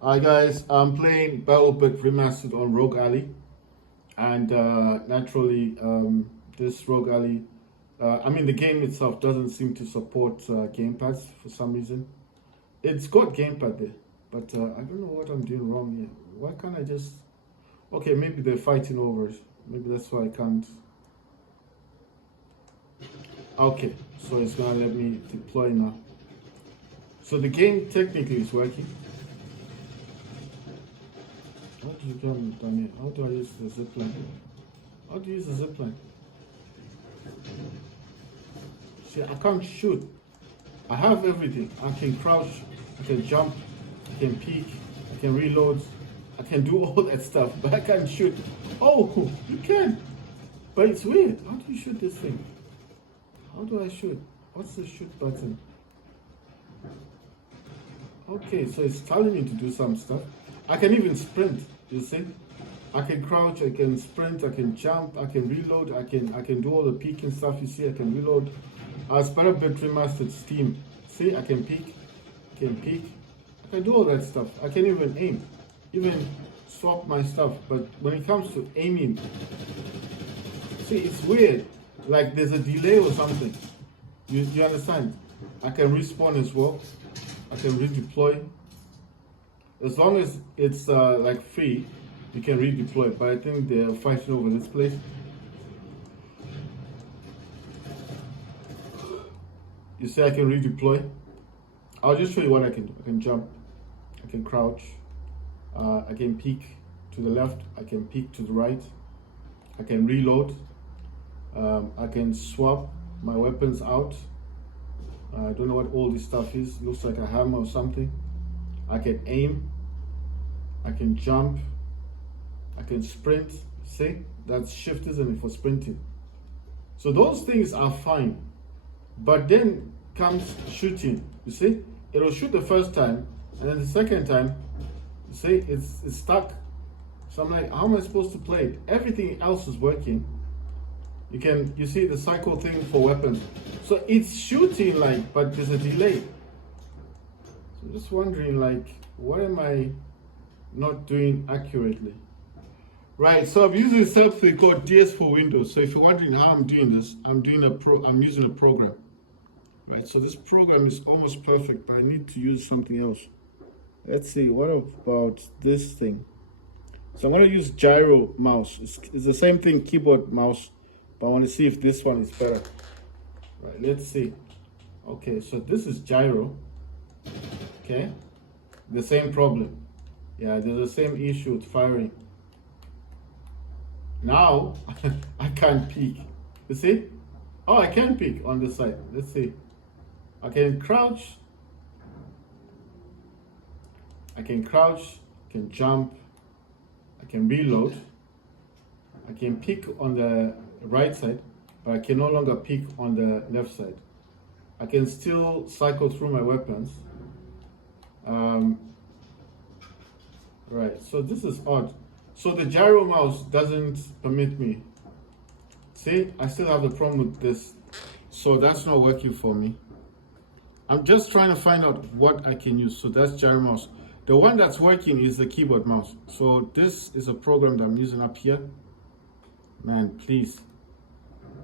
Hi guys, I'm playing BattleBit Remastered on ROG Ally, and naturally, this ROG Ally, the game itself doesn't seem to support gamepads for some reason. It's got gamepad there, but I don't know what I'm doing wrong here. Why can't I just? Okay, maybe they're fighting over it. Maybe that's why I can't. Okay, so it's gonna let me deploy now. So the game technically is working. How do you come down here? How do I use the zipline? How do you use the zipline? See, I can't shoot. I have everything. I can crouch, I can jump, I can peek, I can reload, I can do all that stuff, but I can't shoot. Oh, you can. But it's weird. How do you shoot this thing? How do I shoot? What's the shoot button? Okay, so it's telling me to do some stuff. I can even sprint, you see? I can crouch, I can sprint, I can jump, I can reload, I can do all the peeking stuff, you see, I can reload. As BattleBit Remastered Steam, see, I can peek, I can do all that stuff. I can even aim, even swap my stuff, but when it comes to aiming, see, it's weird, like there's a delay or something. You understand? I can respawn as well, I can redeploy. As long as it's like free, you can redeploy. But I think they're fighting over this place. You say I can redeploy? I'll just show you what I can do. I can jump, I can crouch, I can peek to the left, I can peek to the right, I can reload, I can swap my weapons out. I don't know what all this stuff is. Looks like a hammer or something. I can aim, I can jump, I can sprint. See, that's shift, isn't it, for sprinting? So those things are fine, but then comes shooting. You see, it'll shoot the first time, and then the second time, you see, it's stuck. So I'm like, how am I supposed to play it? Everything else is working. You see the cycle thing for weapons. So it's shooting like, but there's a delay. So I'm just wondering, like, what am I not doing accurately? Right, so I'm using something called DS for Windows. So if you're wondering how I'm doing this, I'm using a program. Right, so this program is almost perfect, but I need to use something else. Let's see, what about this thing? So I'm going to use gyro mouse. It's the same thing, keyboard mouse, but I want to see if this one is better. Right, let's see. Okay, so this is gyro. Okay, the same problem. Yeah, there's the same issue with firing. Now I can't peek. You see? Oh, I can peek on the side. Let's see. I can crouch. I can jump. I can reload. I can peek on the right side, but I can no longer peek on the left side. I can still cycle through my weapons. Right, so this is odd. So the gyro mouse doesn't permit me. See, I still have the problem with this. So that's not working for me. I'm just trying to find out what I can use. So that's gyro mouse. The one that's working is the keyboard mouse. So this is a program that I'm using up here. Man, please.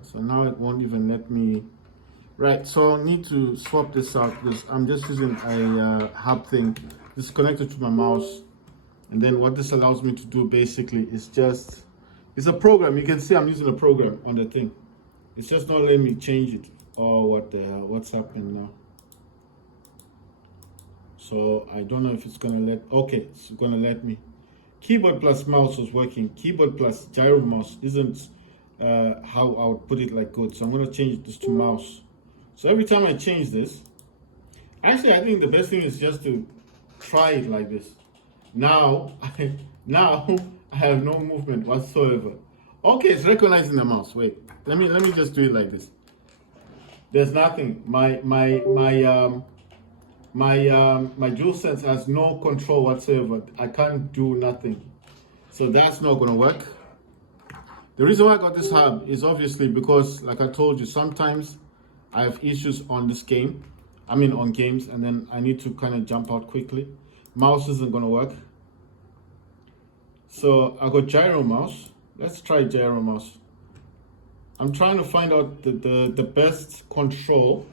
So now it won't even let me. Right, so I need to swap this out because I'm just using a hub thing. This is connected to my mouse. And then what this allows me to do basically is it's a program. You can see I'm using a program on the thing. It's just not letting me change it. Oh, what's happening now? So I don't know if it's gonna okay, it's gonna let me. Keyboard plus mouse was working. Keyboard plus gyro mouse isn't how I would put it like good. So I'm gonna change this to mouse. So every time I change this, actually I think the best thing is just to try it like this. Now I have no movement whatsoever. Okay, it's recognizing the mouse. Wait, let me just do it like this. There's nothing. My DualSense has no control whatsoever. I can't do nothing. So that's not gonna work. The reason why I got this hub is obviously because, like I told you, sometimes I have issues on this game. On games, and then I need to kind of jump out quickly. mouse isn't gonna work. So I got gyro mouse. Let's try gyro mouse. I'm trying to find out the best control.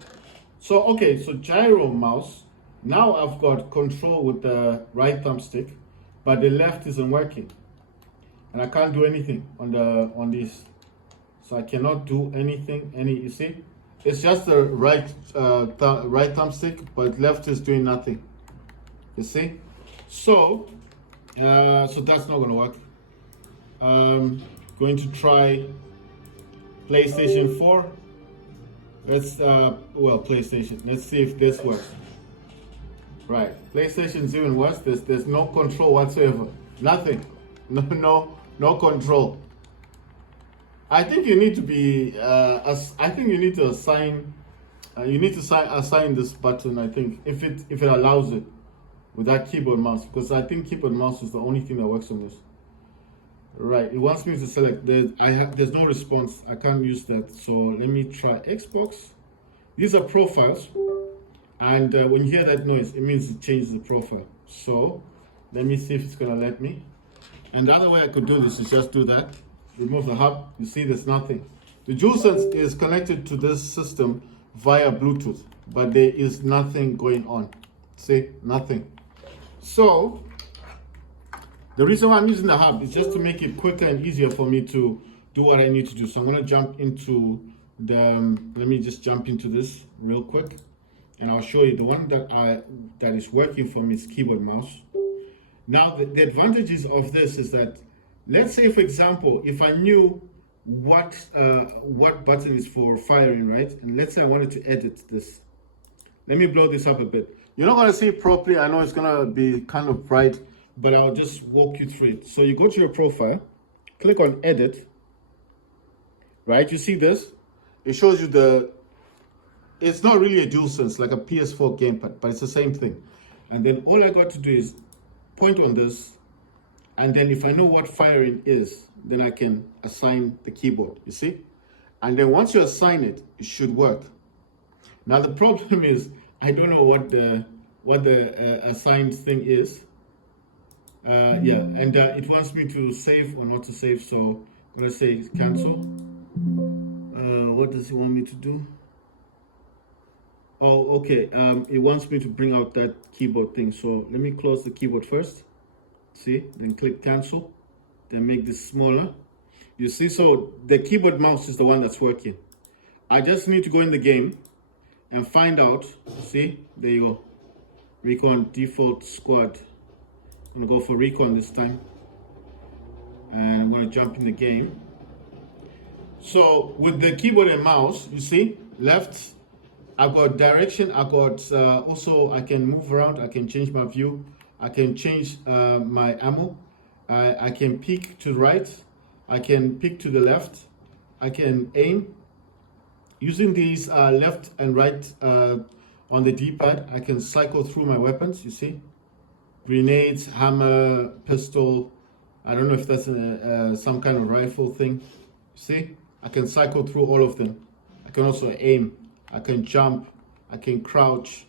So okay, so gyro mouse. Now I've got control with the right thumbstick, but the left isn't working, and I can't do anything on this. So I cannot do anything. You see, it's just the right right thumbstick, but left is doing nothing. You see, so so that's not gonna work. Going to try PlayStation 4. Let's well, PlayStation. Let's see if this works. Right, PlayStation's even worse. There's no control whatsoever. Nothing. No control. I think you need to be. I think you need to assign. You need to assign this button. I think if it allows it with that keyboard mouse, because I think keyboard mouse is the only thing that works on this. Right, it wants me to select. There's no response. I can't use that. So let me try Xbox. These are profiles, and when you hear that noise, it means it changes the profile. So let me see if it's gonna let me. And the other way I could do this is just do that. Remove the hub. You see, there's nothing. The DualSense is connected to this system via Bluetooth, but there is nothing going on. See, nothing. So the reason why I'm using the hub is just to make it quicker and easier for me to do what I need to do. So I'm gonna jump into the, let me just jump into this real quick, and I'll show you the one that is working for me is keyboard mouse. Now the advantages of this is that, let's say for example, if I knew what button is for firing, right? And let's say I wanted to edit this. Let me blow this up a bit. You're not gonna see it properly. I know it's gonna be kind of bright, but I'll just walk you through it. So you go to your profile, click on edit, right? You see this? It shows you it's not really a DualSense like a PS4 gamepad, but it's the same thing. And then all I got to do is point on this, and then if I know what firing is, then I can assign the keyboard, you see? And then once you assign it, it should work. Now the problem is, I don't know what the assigned thing is. Yeah, and it wants me to save or not to save, so I'm gonna say cancel. What does it want me to do? Oh, okay. It wants me to bring out that keyboard thing. So let me close the keyboard first. See, then click cancel. Then make this smaller. You see, so the keyboard mouse is the one that's working. I just need to go in the game and find out. See, there you go. Recon default squad. I'm gonna go for recon this time, and I'm gonna jump in the game. So with the keyboard and mouse, you see, left, I've got direction, I've got also I can move around, I can change my view, I can change my ammo, I can peek to the right, I can peek to the left, I can aim. Using these left and right on the D-pad, I can cycle through my weapons, you see. Grenades, hammer, pistol. I don't know if that's some kind of rifle thing. See, I can cycle through all of them. I can also aim. I can jump. I can crouch.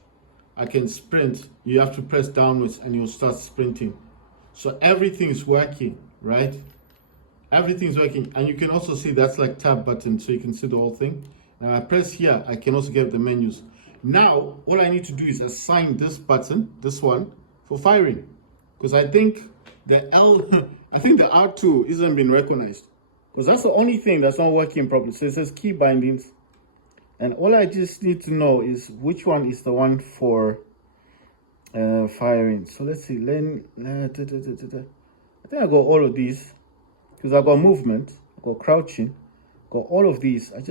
I can sprint. You have to press downwards and you'll start sprinting. So everything is working, right? Everything's working. And you can also see that's like tab button, so you can see the whole thing. Now I press here, I can also get the menus. Now, all I need to do is assign this button, this one, for firing, because I think the I think the R2 isn't been recognized, because that's the only thing that's not working properly. So it says key bindings, and all I just need to know is which one is the one for firing. So let's see. I think I got all of these, because I got movement, I got crouching, got all of these. I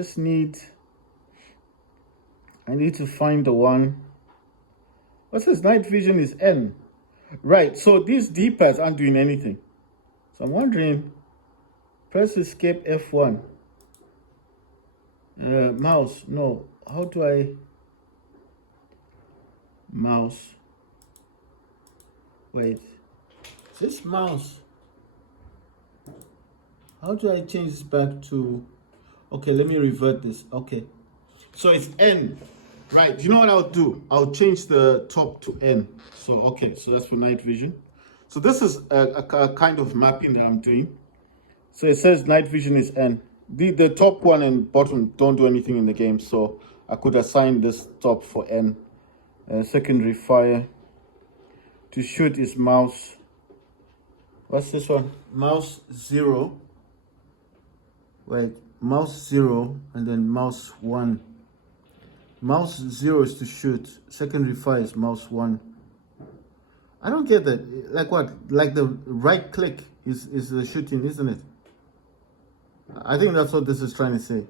need to find the one. What says night vision is N. Right, so these D-pads aren't doing anything. So I'm wondering, press escape F1. Mouse, no. How do I? Mouse. Wait. This mouse. How do I change this back to? Okay, let me revert this. Okay. So it's N. Right, you know what I'll do? I'll change the top to N. So, okay, so that's for night vision. So this is a kind of mapping that I'm doing. So it says night vision is N. The top one and bottom don't do anything in the game, so I could assign this top for N. Secondary fire. To shoot is mouse. What's this one? Mouse 0. Wait, mouse 0 and then mouse 1. Mouse 0 is to shoot. Secondary fire is mouse 1. I don't get that. Like what? Like the right click is the shooting, isn't it? I think that's what this is trying to say.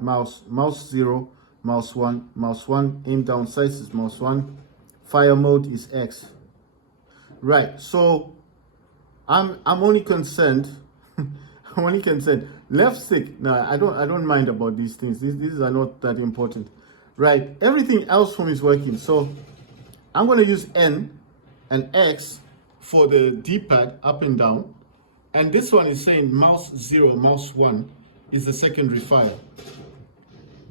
Mouse 0, mouse 1, mouse 1. Aim down sights is mouse 1. Fire mode is X. Right. So I'm only concerned. I'm only concerned. Left stick. No, I don't mind about these things. These are not that important. Right. Everything else for me is working. So I'm going to use N and X for the D-pad up and down. And this one is saying mouse 0, mouse 1 is the secondary fire.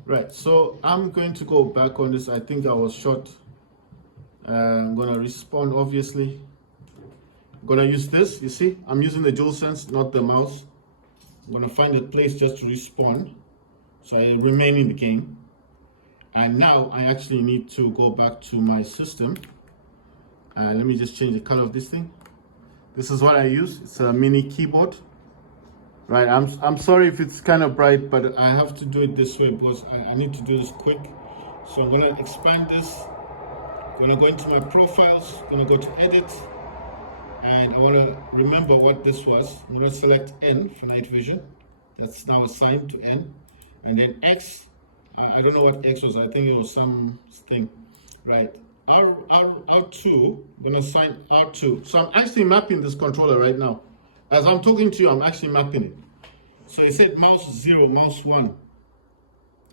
Right, so I'm going to go back on this. I think I was short. I'm going to respawn, obviously. I'm going to use this, you see? I'm using the DualSense, not the mouse. I'm going to find a place just to respawn. So I remain in the game. And now I actually need to go back to my system. Let me just change the color of this thing. This is what I use. It's a mini keyboard. Right, I'm sorry if it's kind of bright, but I have to do it this way because I need to do this quick. So I'm going to expand this. I'm going to go into my profiles. I'm going to go to edit. And I want to remember what this was. I'm going to select N for night vision. That's now assigned to N. And then X. I don't know what X was. I think it was something. Right. R2, I'm going to assign R2. So I'm actually mapping this controller right now. As I'm talking to you, I'm actually mapping it. So it said mouse 0, mouse 1.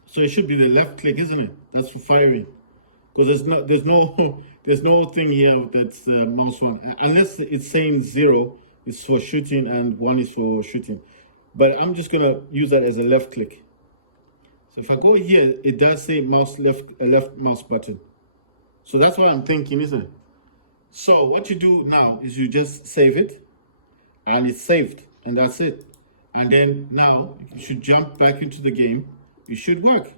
So it should be the left click, isn't it? That's for firing. Because there's no thing here that's mouse 1. Unless it's saying 0 is for shooting and 1 is for shooting. But I'm just going to use that as a left click. So if I go here, it does say mouse left mouse button. So that's what I'm thinking, isn't it? So what you do now is you just save it, and it's saved, and that's it. And then now you should jump back into the game. It should work.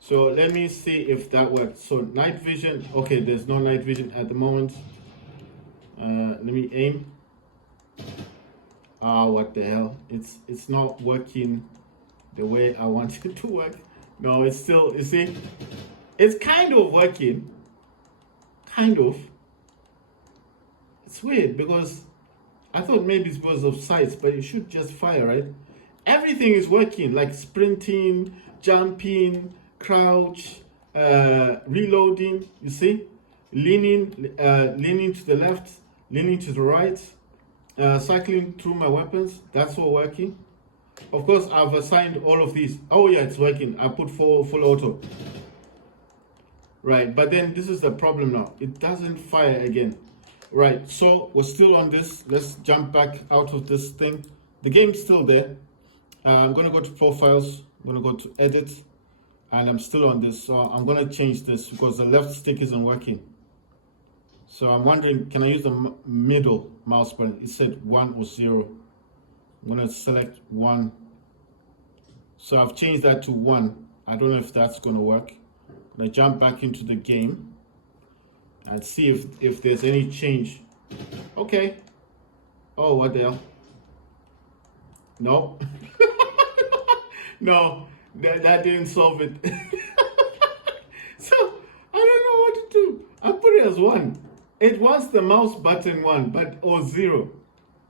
So let me see if that works. So night vision, okay, there's no night vision at the moment. Let me aim. What the hell? It's not working the way I want it to work. No, it's still, you see, it's kind of working. Kind of. It's weird because I thought maybe it's because of sights, but it should just fire, right? Everything is working, like sprinting, jumping, crouch, reloading, you see? Leaning to the left, leaning to the right, cycling through my weapons, that's all working. Of course, I've assigned all of these. Oh yeah, it's working. I put full auto. Right, but then this is the problem now. It doesn't fire again. Right, so we're still on this. Let's jump back out of this thing. The game's still there. I'm going to go to profiles. I'm going to go to edit. And I'm still on this. So I'm going to change this because the left stick isn't working. So I'm wondering, can I use the middle mouse button? It said 1 or 0. I'm going to select 1. So I've changed that to 1. I don't know if that's going to work. I jump back into the game and see if there's any change. Okay. Oh, what the hell? No. No, that didn't solve it. So I don't know what to do. I put it as 1. It wants the mouse button 1, or 0.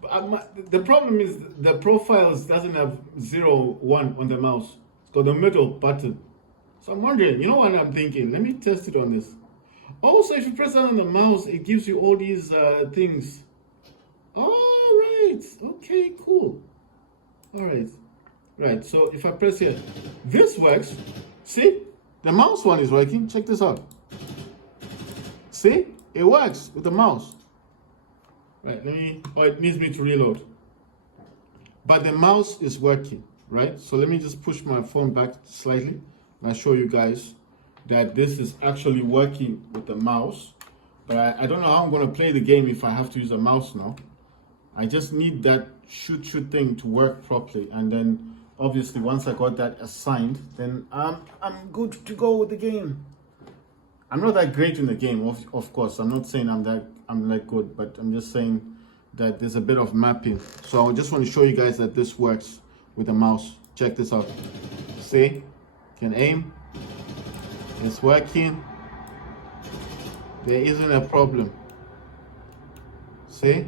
The problem is the profiles doesn't have 0, 1 on the mouse. It's got the middle button. So I'm wondering, you know what I'm thinking? Let me test it on this. Also, if you press that on the mouse, it gives you all these things. All right. Okay, cool. All right. Right. So if I press here, this works. See? The mouse one is working. Check this out. See? It works with the mouse. Right. It needs me to reload. But the mouse is working, right? So let me just push my phone back slightly. I'll show you guys. that this is actually working with the mouse. But I don't know how I'm going to play the game if I have to use a mouse now. I just need that shoot thing to work properly, and then obviously once I got that assigned, then I'm good to go with the game. I'm not that great in the game, of course. I'm not saying I'm that good, but I'm just saying that there's a bit of mapping. So I just want to show you guys that this works with the mouse. Check this out. See? Can aim. It's working. There isn't a problem. See?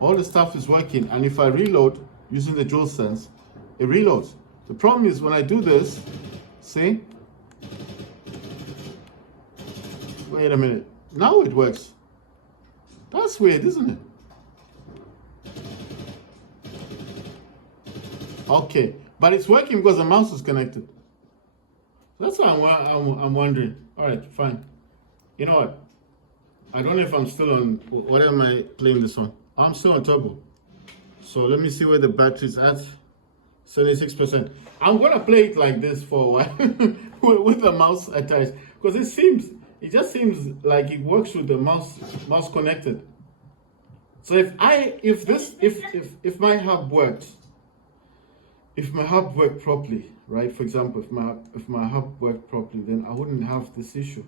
All the stuff is working, and if I reload using the DualSense, it reloads. The problem is when I do this, see? Wait a minute. Now it works. That's weird, isn't it? Okay, but it's working because the mouse is connected. That's why I'm wondering. All right, fine. You know what? I don't know if I'm still on. What am I playing this on? I'm still on turbo. So let me see where the battery's at. 76%. I'm gonna play it like this for a while with the mouse attached, because it just seems like it works with the mouse connected. So if my hub worked, if my hub worked properly, right? For example, if my hub worked properly, then I wouldn't have this issue.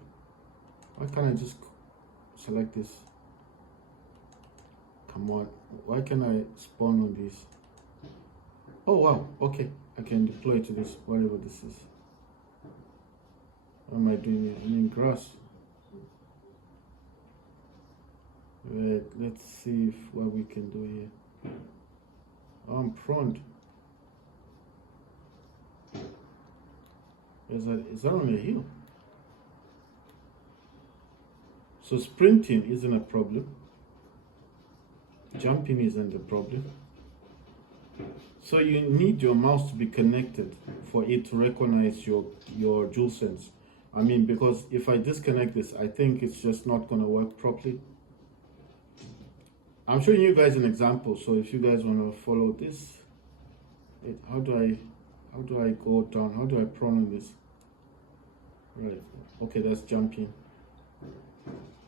Why can't I just select this? Come on, why can I spawn on these? Oh wow, okay, I can deploy to this, whatever this is. What am I doing here? I'm in grass. Wait, let's see what we can do here. Oh, I'm prone. Is that on a hill? So sprinting isn't a problem. Jumping isn't a problem. So you need your mouse to be connected for it to recognize your DualSense. I mean, because if I disconnect this, I think it's just not going to work properly. I'm showing you guys an example, so if you guys want to follow this, how do I go down? How do I prone on this? Right. Okay, that's jumping.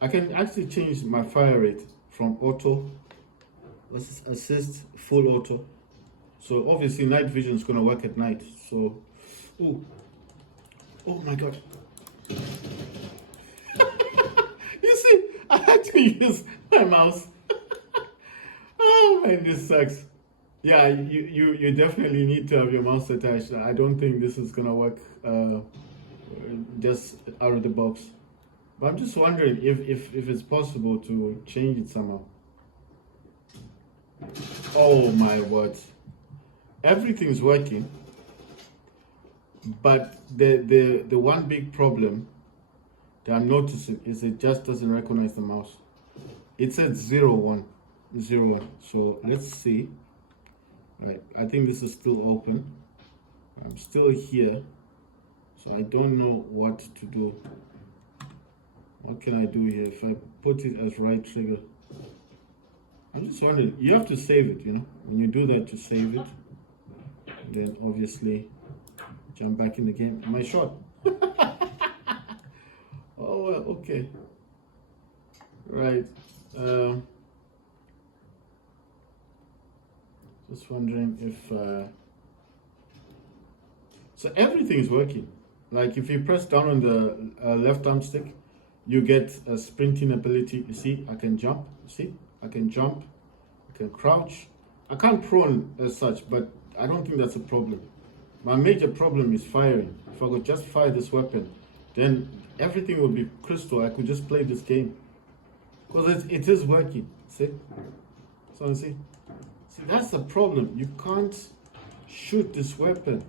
I can actually change my fire rate from auto, assist, full auto. So obviously night vision is going to work at night. So, oh my God. You see, I had to use my mouse. Oh man, this sucks. Yeah, you definitely need to have your mouse attached. I don't think this is gonna work just out of the box. But I'm just wondering if it's possible to change it somehow. Oh my word. Everything's working. But the one big problem that I'm noticing is it just doesn't recognize the mouse. It said 0, 1, 0, 1. So let's see. Right, I think this is still open. I'm still here, so I don't know what to do. What can I do here? If I put it as right trigger, I'm just wondering, you have to save it, you know? When you do that to save it, then obviously jump back in the game. Am I shot? Oh, well, okay. Right. Just wondering if so everything is working. Like if you press down on the left arm stick, you get a sprinting ability. You see, I can jump. You see, I can jump. I can crouch. I can't prone as such, but I don't think that's a problem. My major problem is firing. If I could just fire this weapon, then everything would be crystal. I could just play this game because it is working. See, so you see. See, that's the problem. You can't shoot this weapon.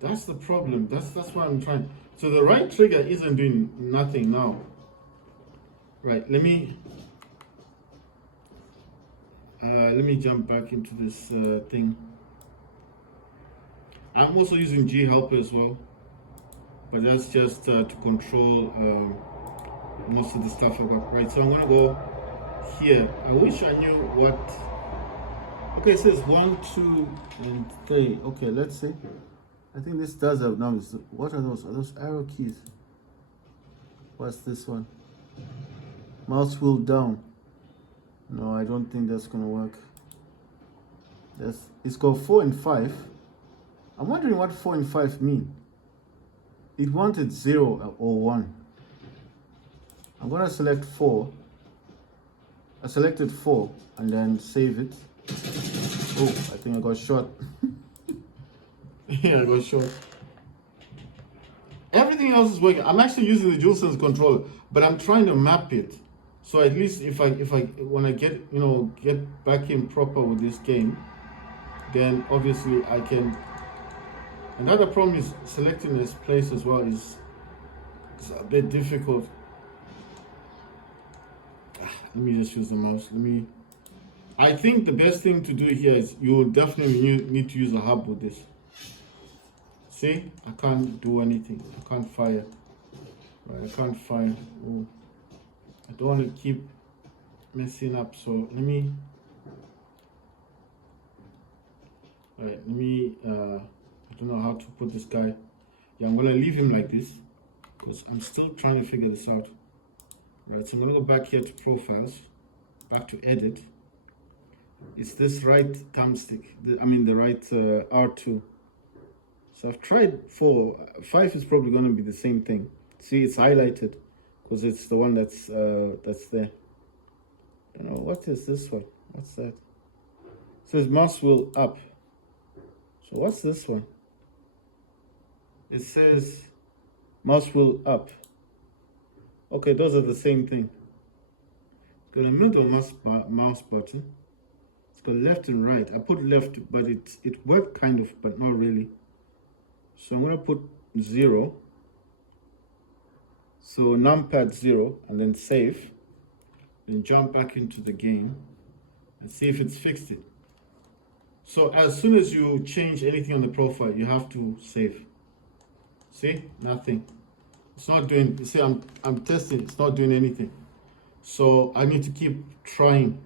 That's the problem. That's what I'm trying. So the right trigger isn't doing nothing now. Right, let me jump back into this thing. I'm also using G helper as well, but that's just to control most of the stuff I got. Right, so I'm gonna go here. I wish I knew what. Okay, it says 1, 2, and 3. Okay, let's see. I think this does have numbers. What are those? Are those arrow keys? What's this one? Mouse wheel down. No, I don't think that's gonna work. It's got 4 and 5. I'm wondering what 4 and 5 mean. It wanted 0 or 1. I'm gonna select 4. I selected 4 and then save it. Oh, I think I got shot. Yeah, I got shot. Everything else is working. I'm actually using the DualSense controller, but I'm trying to map it. So at least if I when I get get back in proper with this game, then obviously I can. Another problem is selecting this place as well is a bit difficult. Let me just use the mouse. I think the best thing to do here is you will definitely need to use a hub with this. See, I can't do anything. I can't fire. Right, I can't fire. Oh, I don't want to keep messing up. So let me. Right, I don't know how to put this guy. Yeah, I'm gonna leave him like this because I'm still trying to figure this out. Right, so I'm gonna go back here to profiles, back to edit. It's this right thumbstick. The right R2. So I've tried 4. 5 is probably gonna be the same thing. See, it's highlighted because it's the one that's there. I don't know, what is this one? What's that? It says mouse wheel up. So what's this one? It says mouse wheel up. Okay, those are the same thing. It's got a middle mouse button. It's got left and right. I put left, but it worked kind of, but not really. So I'm gonna put 0. So numpad 0 and then save. Then jump back into the game and see if it's fixed it. So as soon as you change anything on the profile, you have to save. See, nothing. It's not doing. See, I'm testing. It's not doing anything. So I need to keep trying